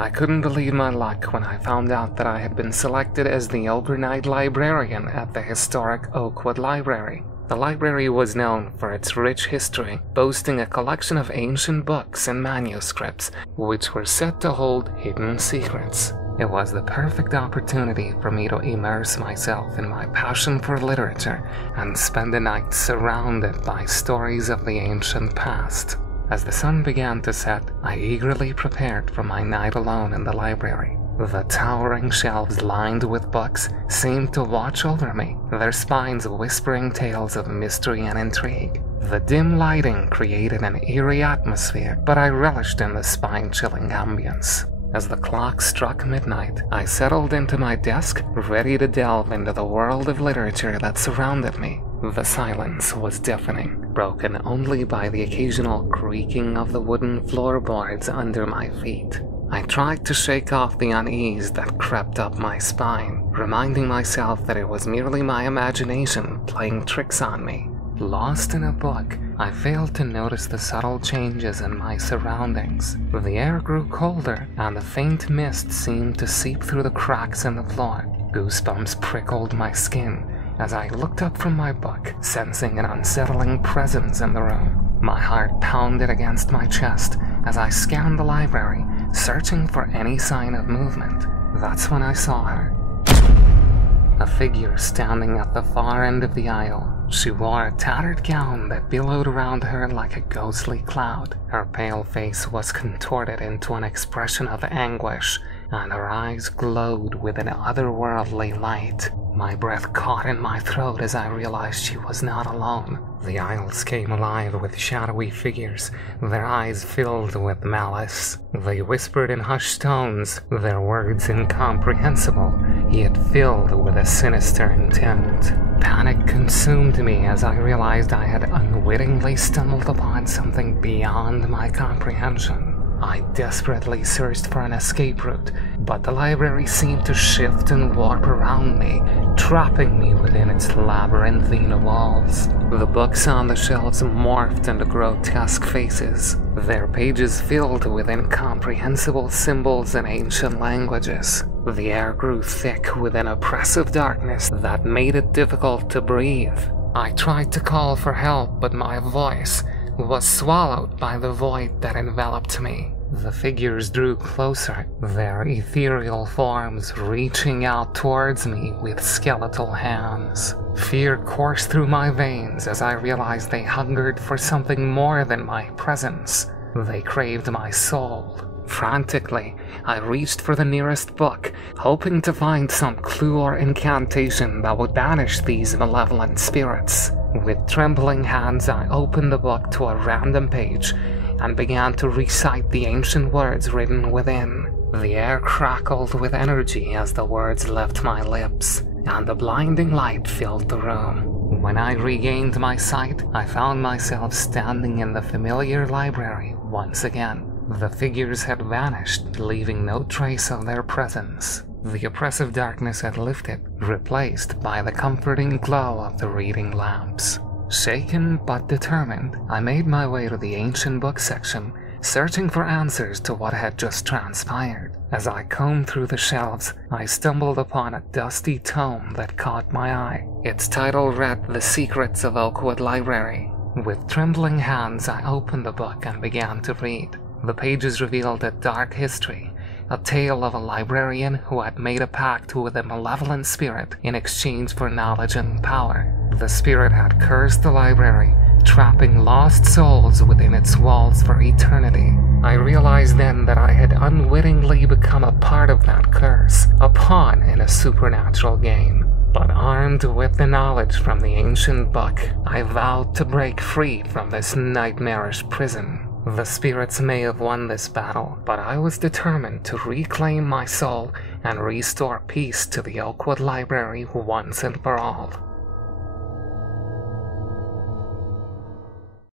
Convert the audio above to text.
I couldn't believe my luck when I found out that I had been selected as the overnight librarian at the historic Oakwood Library. The library was known for its rich history, boasting a collection of ancient books and manuscripts, which were said to hold hidden secrets. It was the perfect opportunity for me to immerse myself in my passion for literature and spend the night surrounded by stories of the ancient past. As the sun began to set, I eagerly prepared for my night alone in the library. The towering shelves lined with books seemed to watch over me, their spines whispering tales of mystery and intrigue. The dim lighting created an eerie atmosphere, but I relished in the spine-chilling ambience. As the clock struck midnight, I settled into my desk, ready to delve into the world of literature that surrounded me. The silence was deafening, broken only by the occasional creaking of the wooden floorboards under my feet. I tried to shake off the unease that crept up my spine, reminding myself that it was merely my imagination playing tricks on me. Lost in a book, I failed to notice the subtle changes in my surroundings. The air grew colder, and the faint mist seemed to seep through the cracks in the floor. Goosebumps prickled my skin as I looked up from my book, sensing an unsettling presence in the room. My heart pounded against my chest as I scanned the library, searching for any sign of movement. That's when I saw her. A figure standing at the far end of the aisle. She wore a tattered gown that billowed around her like a ghostly cloud. Her pale face was contorted into an expression of anguish, and her eyes glowed with an otherworldly light. My breath caught in my throat as I realized she was not alone. The aisles came alive with shadowy figures, their eyes filled with malice. They whispered in hushed tones, their words incomprehensible, yet filled with a sinister intent. Panic consumed me as I realized I had unwittingly stumbled upon something beyond my comprehension. I desperately searched for an escape route, but the library seemed to shift and warp around me, trapping me within its labyrinthine walls. The books on the shelves morphed into grotesque faces, their pages filled with incomprehensible symbols in ancient languages. The air grew thick with an oppressive darkness that made it difficult to breathe. I tried to call for help, but my voice was swallowed by the void that enveloped me. The figures drew closer, their ethereal forms reaching out towards me with skeletal hands. Fear coursed through my veins as I realized they hungered for something more than my presence. They craved my soul. Frantically, I reached for the nearest book, hoping to find some clue or incantation that would banish these malevolent spirits. With trembling hands, I opened the book to a random page and began to recite the ancient words written within. The air crackled with energy as the words left my lips, and the blinding light filled the room. When I regained my sight, I found myself standing in the familiar library once again. The figures had vanished, leaving no trace of their presence. The oppressive darkness had lifted, replaced by the comforting glow of the reading lamps. Shaken but determined, I made my way to the ancient book section, searching for answers to what had just transpired. As I combed through the shelves, I stumbled upon a dusty tome that caught my eye. Its title read The Secrets of Oakwood Library. With trembling hands, I opened the book and began to read. The pages revealed a dark history, a tale of a librarian who had made a pact with a malevolent spirit in exchange for knowledge and power. The spirit had cursed the library, trapping lost souls within its walls for eternity. I realized then that I had unwittingly become a part of that curse, a pawn in a supernatural game. But armed with the knowledge from the ancient book, I vowed to break free from this nightmarish prison. The spirits may have won this battle, but I was determined to reclaim my soul and restore peace to the Oakwood Library once and for all.